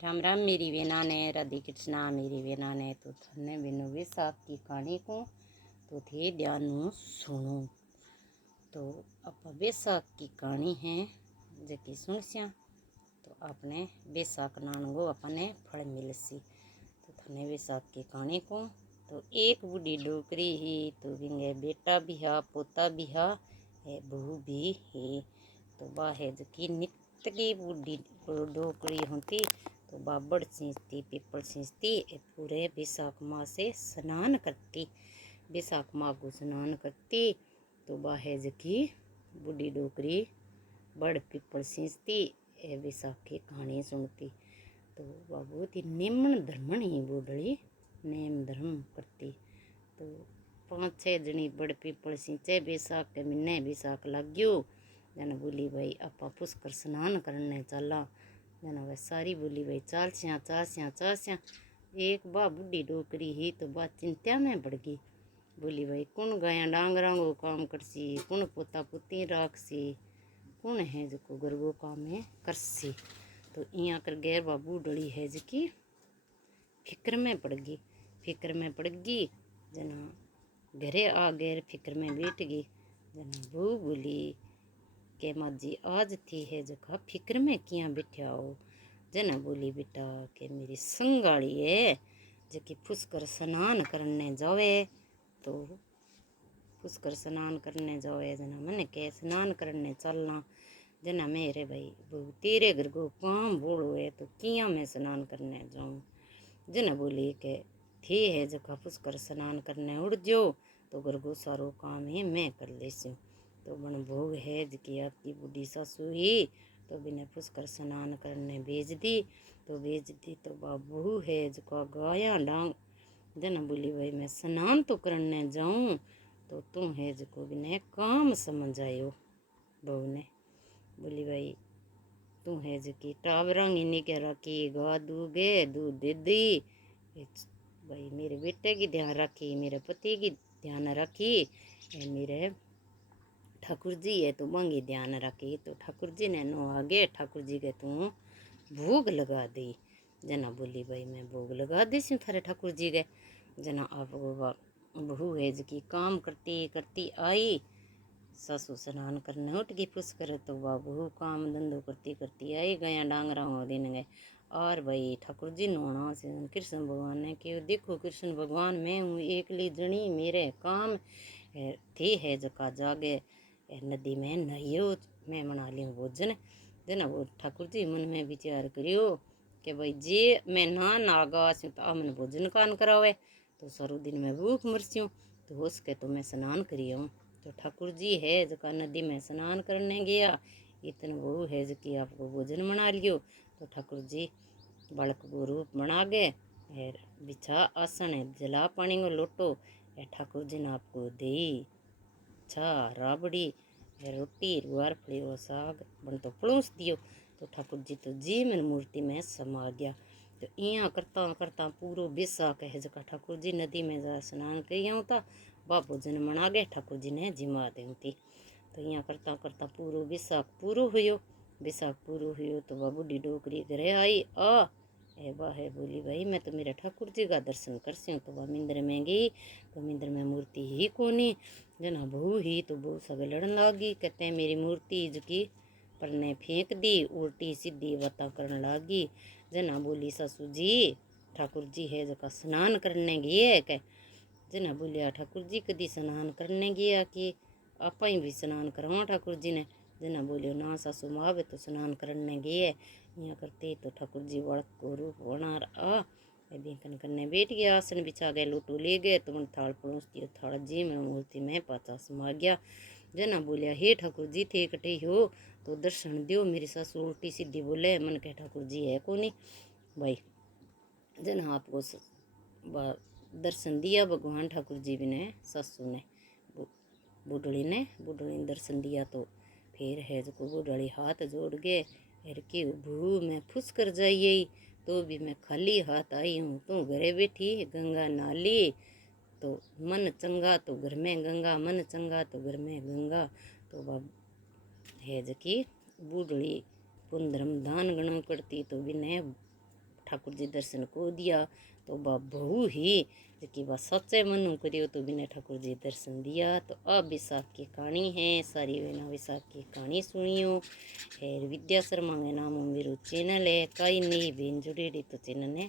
राम राम मेरी वेना ने राधे कृष्णा मेरी वेना ने तो थने बिनु विसाख की कहानी को तो थे ध्यान सुनो। तो आप बैसाख की कहानी है जकी सुन सिया तो आपने बैसाख नानगो अपने फल मिल सी। तो थने बैसाख की कहानी को तो एक बूढ़ी डोकरी ही तो बिंगे बेटा भी हा पोता भी हा बहू भी है। तो वह है जकी नित्य की बूढ़ी डोकरी होती तो बाबड़ सींचती पीपल सींचती पूरे बैसाख माह से स्नान करती। बैसाख माह को स्नान करती तो वह है जकी बूढ़ी डोकरी बड़ पीपल सींचती बैसाख की कहानी सुनती। तो वह बहुत ही निम्न धर्मणी बूढ़ी नेम धर्म करती। तो 5-6 जनी बड़ पीपल सींचे बैसाख के महीने बैसाख लग गयो जन बोली भाई आपा पुष्कर स्नान करने चला। जना वह सारी बोली भाई चाल स्या। एक बा बूढ़ी डोकरी ही तो बा चिंता में पड़ गई। बोली भाई कौन गाया डांगरा को काम करसी कौन पोता पुती राखसी कौन है जो घर को काम में करसी। तो यहाँ कर गैर बा बूढ़ी है जकी फिक्र में पड़ गई जना घरे आ गैर फिक्र में बैठ गई। जना बहू बोली के माँ जी आज थी है जगह फिक्र में किया बैठा हो। जना बोली बेटा के मेरी संगाड़ी है जकी पुष्कर स्नान करने जावे तो पुष्कर स्नान करने जावे जना मैंने के स्नान करने चलना। जना मेरे भाई बहू तेरे घर को काम बोलो है तो किया मैं स्नान करने जाऊँ। जना बोली के थी है जगह पुष्कर स्नान करने उड़ जाओ तो घर को सारो काम है मैं कर लेसी। तो बन भोग है जकी आपकी बूढ़ी सासू ही तो बिना पुष्कर स्नान करने भेज दी। तो बाबू है जो गाया डांग। जना बोली भाई मैं स्नान तो करने जाऊँ तो तुम है जो बिना काम समझ आयो। बहू ने बोली भाई तू है जकी टावरंग इन्हीं के रखी गा दूगे दूध दे दी भाई मेरे बेटे की ध्यान रखी मेरे पति की ध्यान रखी मेरे ठाकुर जी है तो मांगी ध्यान रखी। तो ठाकुर जी ने नो आगे ठाकुर जी के तू भोग लगा दी। जना बोली भाई मैं भोग लगा दी सी थारे ठाकुर जी के। जना आप बहू है जकी काम करती करती आई सासू स्नान करने उठ गई पुष्कर तो वह बहू काम धंधो करती करती आई गया डांगरा हो दिन गए। और भाई ठाकुर जी नोना से कृष्ण भगवान ने कि देखो कृष्ण भगवान मैं हूँ एकली जनी मेरे काम थी है जका जागे नदी में नहियो मैं बना लियो भोजन। जना वो ठाकुर जी मन में विचार करियो कि भाई जे मैं ना नागा तो मन भोजन कान करावे तो सारो दिन में भूख मरस्यूँ तो उसके तो मैं स्नान करियो। तो ठाकुर जी है जका नदी में स्नान करने गया इतने बहू है जकी आपको भोजन बना लियो। तो ठाकुर जी बालक को रूप बना गए बिछा आसन है जला पानी को लोटो ठाकुर जी ने आपको दे छा राबड़ी रोटी गुआर फली और साग बन तो पड़ोस दियो। तो ठाकुर जी तो जी मन मूर्ति में समा गया। तो इं करता करता पूरो बैसाख है जका ठाकुर जी नदी में जा स्नान करिया होता बा भोजन बना गए ठाकुर जी ने जिमा देती। तो इं करता करता पूरो बैसाख पूरो हुयो। बैसाख पूरो हुयो तो वह बूढ़ी डोकरी घरे आई ए वाह है बोली भाई मैं तो मेरे ठाकुर जी का दर्शन कर सी। तो वह मिंद्र में गई तो मिंद्र में मूर्ति ही कोनी। जना बहू ही तो बहू सगे लड़न लागी कहते मेरी मूर्ति जकी पर ने फेंक दी उल्टी सीधी बातें करने लागी। जना बोली सासू जी ठाकुर जी है जका स्नान करने गए कह। जना बोलिया ठाकुर जी कदी स्नान करने गया कि आप ही भी स्नान करवा ठाकुर जी ने। जना बोलियो ना सासू माँ वे तो स्नान करने गए यहाँ करते। तो ठाकुर जी वड़क को रूप बना आ बेकन करने बैठ गया आसन बिछा गए लोटो ले गए तो मन थाल पड़ोस दियो थाल जी में मूर्ति में पाचा समा गया। जना बोलिया हे ठाकुर जी थे कटे हो तो दर्शन दियो मेरी सासू उल्टी सीधी बोले मन के ठाकुर जी है कोनी भाई। जना आपको दर्शन दिया भगवान ठाकुर जी ने सासू ने बूढ़ी ने दर्शन दिया। तो फिर है जो बूढ़ी हाथ जोड़ गए फिर कि बहू मैं फुस कर जाइए तो भी मैं खाली हाथ आई हूँ तू घरे बैठी गंगा नाली तो मन चंगा तो घर में गंगा मन चंगा तो घर में गंगा। तो वह है जकी बूढ़ी पुनधर्म दान गणों करती तो बिने ठाकुर जी दर्शन को दिया तो वह बहू ही कि वह सच्चे मनु करियो तो बिना ठाकुर जी दर्शन दिया। तो अब विशाख की कहानी है सारी बिना विशाख की कहानी सुनियो। है विद्या शर्मा के नाम मेरा चैनल है, कई नई बेन जुड़ेड़ी तो चैनल ने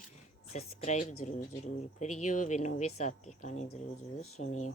सब्सक्राइब जरूर जरूर करियो। बिना विशाख की कहानी जरूर जरूर सुनियो।